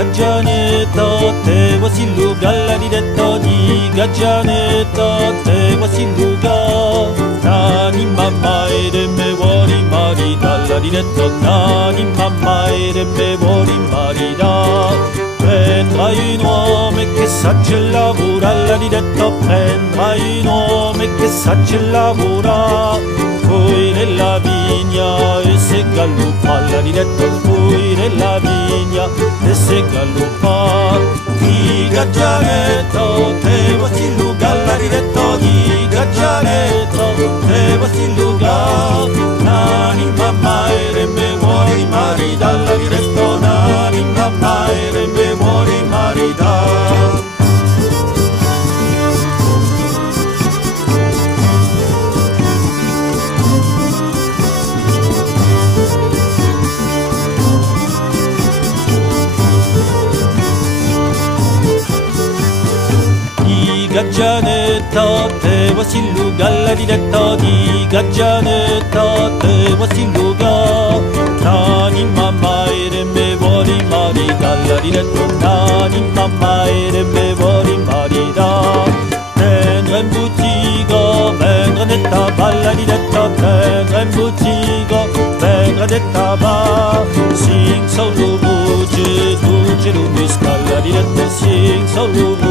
gaggianetta, te wasillu gallari detto di gaggianetta, te wasilluga. Nani mamma ere me vuori marida, di detto nani mamma ere me vuori marida. Prendrai un uomo che sa lavorare, di detto prendrai un uomo che sa lavorare. Poi nella vigna e se gallupa, di detto poi nella vigna e se gallupa. Di gaggianetto te wasillu gallari detto di gaggianetto te wasilluga. Nani mamma ere me vuoi marida, di detto nani mamma ere me vuoi marida. Gaggianetta te wasillu gallari detto di gaggianetta te wasilluga. Nani mamma ere me vuori marida, di detto nani mamma ere me vuori marida. Prendra in bottega, venga netta balla, di detto prendra in bottega, venga netta va. Sing solo voce, voce lumbi scalla, di detto sing solo voce.